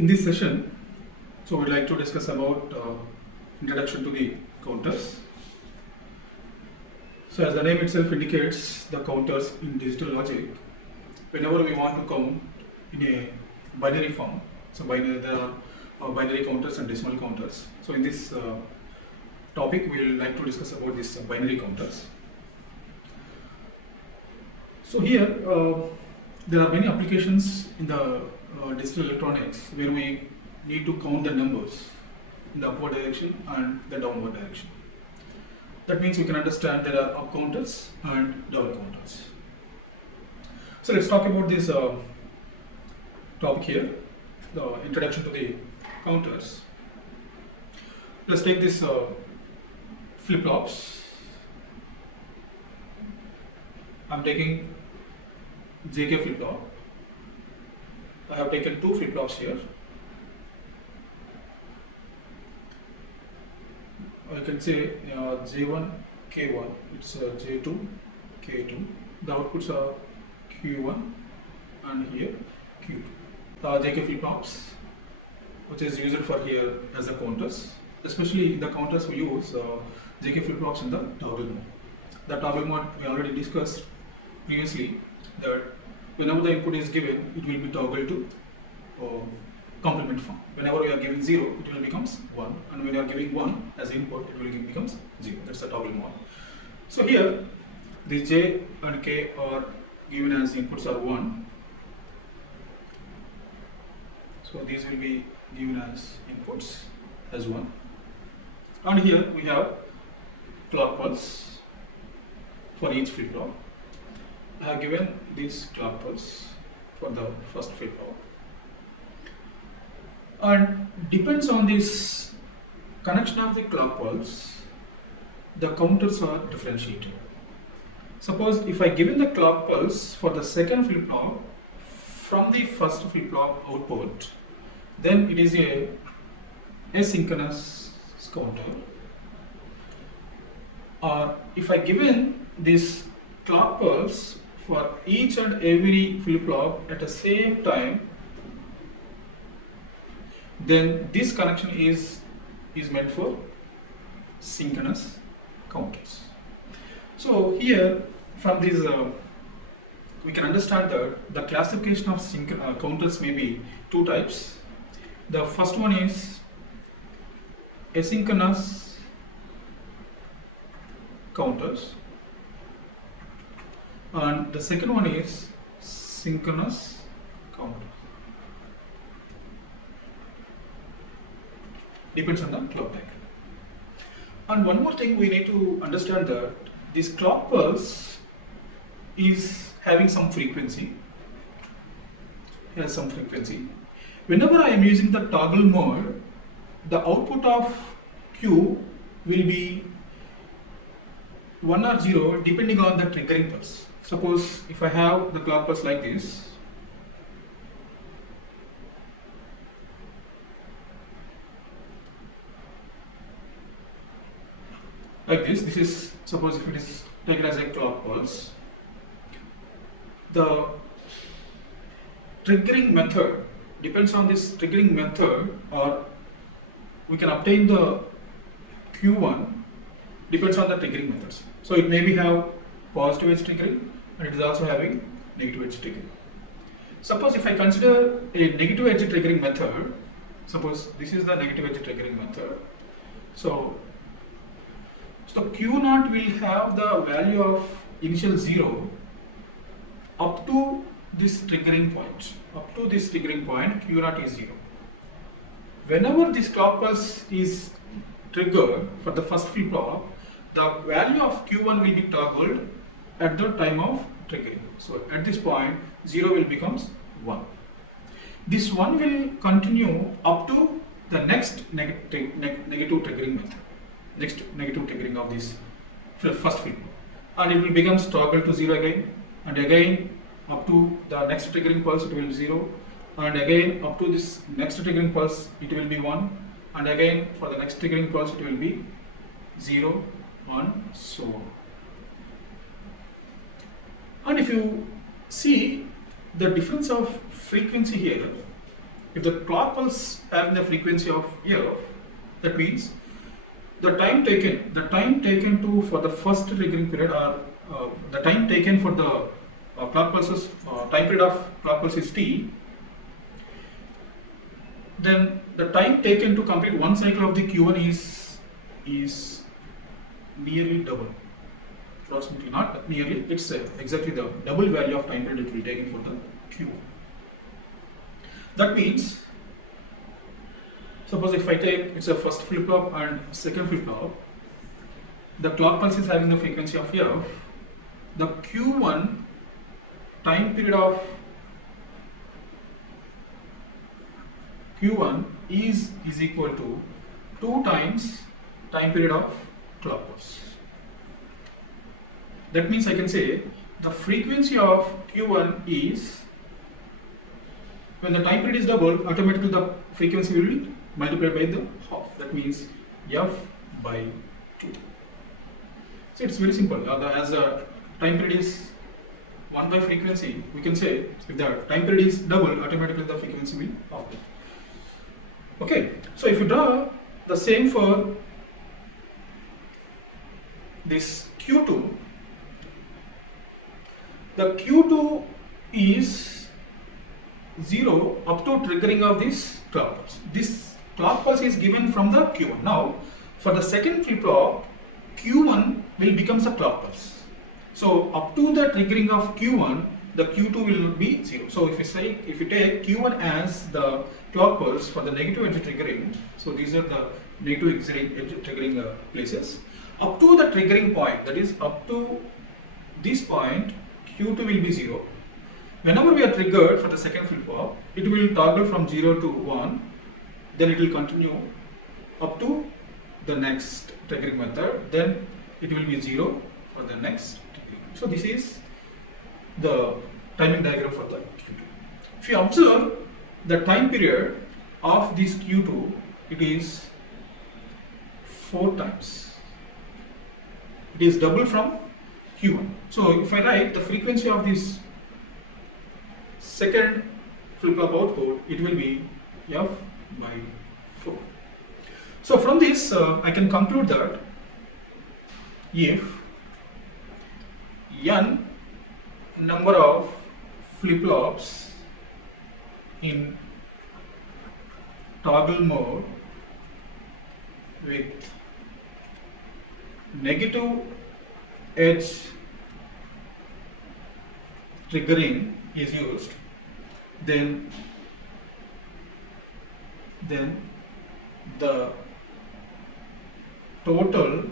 in this session, so we'd like to discuss about introduction to the counters. So as the name itself indicates, the counters in digital logic, whenever we want to count in a binary form, so there are binary counters and decimal counters. So in this topic, we will like to discuss about these binary counters. So here, there are many applications in the digital electronics where we need to count the numbers in the upward direction and the downward direction. That means we can understand there are up counters and down counters. So let's talk about this topic here, the introduction to the counters. Let's take this flip-flops. I'm taking JK flip-flop. I have taken two flip-flops here. I can say J1, K1, it's J2, K2. The outputs are Q1 and here Q2. JK flip-flops, which is used for here as the counters. Especially in the counters we use JK flip-flops in the toggle mode. The toggle mode we already discussed previously, that whenever the input is given, it will be toggled to complement form. Whenever we are giving 0, it will becomes 1, and when you are giving 1 as input, it will becomes 0. That's the toggle mode. So here, the J and K are given as inputs are 1. So these will be given as inputs as 1. And here we have clock pulse for each flip-flop. I have given this clock pulse for the first flip-flop. And depends on this connection of the clock pulse, the counters are differentiated. Suppose if I given the clock pulse for the second flip-flop from the first flip-flop output, then it is a asynchronous counter. Or if I given this clock pulse for each and every flip-flop at the same time, then this connection is meant for synchronous counters. So here from this we can understand that the classification of counters may be two types. The first one is asynchronous counters, and the second one is synchronous counters. Depends on the clock diagram. And one more thing we need to understand, that this clock pulse is having some frequency. Here is some frequency. Whenever I am using the toggle mode, the output of Q will be 1 or 0 depending on the triggering pulse. Suppose if I have the clock pulse like this, this is, suppose if it is taken as a clock pulse, the triggering method depends on this triggering method, or we can obtain the Q1 depends on the triggering methods. So it may be have positive edge triggering, and it is also having negative edge triggering. Suppose if I consider a negative edge triggering method, suppose this is the negative edge triggering method. So Q0 will have the value of initial 0 up to this triggering point. Up to this triggering point, Q0 is 0. Whenever this clock pulse is triggered for the first flip-flop, the value of Q1 will be toggled at the time of triggering. So at this point, 0 will becomes 1. This 1 will continue up to the next negative triggering method. Next negative triggering of this first flip-flop, and it will become toggled to 0 again, and again up to the next triggering pulse it will be 0, and again up to this next triggering pulse it will be 1, and again for the next triggering pulse it will be 0, and so on. And if you see the difference of frequency here, if the clock pulse having the frequency of f, that means the time taken to for the first triggering period, or the time taken for the clock pulses, time period of clock pulse is t, then the time taken to complete one cycle of the Q1 is nearly double. Approximately, not nearly, it's exactly the double value of time period it will take for the Q1. That means, suppose if I take it's a first flip flop and second flip flop, the clock pulse is having the frequency of f, the Q1 time period of Q1 is equal to 2 times time period of clock pulse. That means I can say the frequency of Q1 is, when the time period is doubled, automatically the frequency will be multiplied by the half. That means f by 2. So it's very simple. As the time period is 1 by frequency, we can say if the time period is doubled, automatically the frequency will half. Okay, so if you draw the same for this Q2, the Q2 is 0 up to triggering of this clock pulse. This clock pulse is given from the Q1. Now, for the second flip flop, Q1 will become the clock pulse. So, up to the triggering of Q1, the Q2 will be 0. So, if you take Q1 as the clock pulse for the negative edge triggering, so these are the negative edge triggering places. Up to the triggering point, that is up to this point, Q2 will be 0. Whenever we are triggered for the second flip flop, it will toggle from 0 to 1, then it will continue up to the next triggering method, then it will be 0 for the next triggering. So this is the timing diagram for the Q2. If you observe the time period of this Q2, it is 4 times. It is double from Q1. So if I write the frequency of this second flip flop output, it will be f by 4. So from this I can conclude that if n number of flip flops in toggle mode with negative edge triggering is used, then the total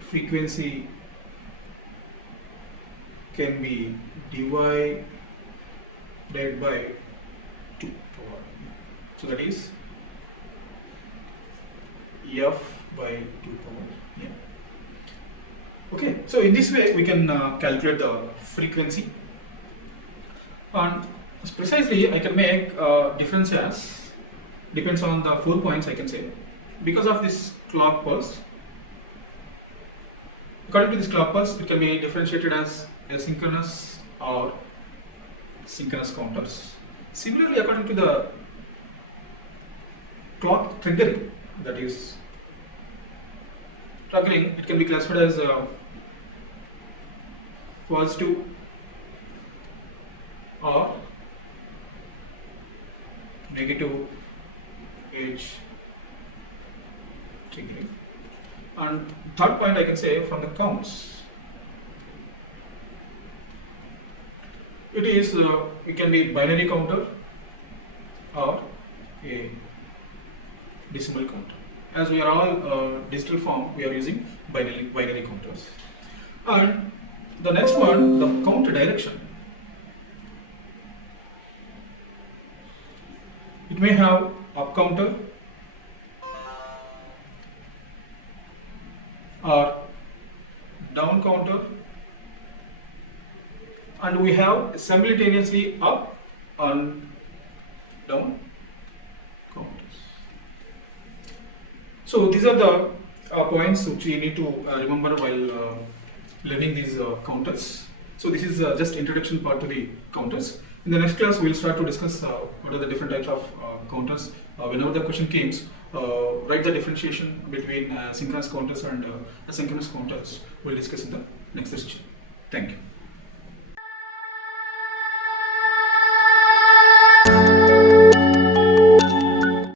frequency can be divided by 2. So that is f by 2 power n. Okay, so in this way we can calculate the frequency, and precisely I can make difference as depends on the 4 points I can say. Because of this clock pulse, according to this clock pulse, it can be differentiated as asynchronous or synchronous counters. Similarly, according to the clock triggering, that is triggering, it can be classified as positive or negative edge triggering. And third point I can say from the counts, it is it can be binary counter or a decimal counter. As we are all digital form, we are using binary counters. And the next one, the count direction. It may have up counter or down counter, and we have simultaneously up and down counters. So these are the points which you need to remember while learning these counters. So this is just introduction part to the counters. In the next class, we will start to discuss what are the different types of counters. Whenever the question comes, write the differentiation between synchronous counters and asynchronous counters. We'll discuss in the next session. Thank you.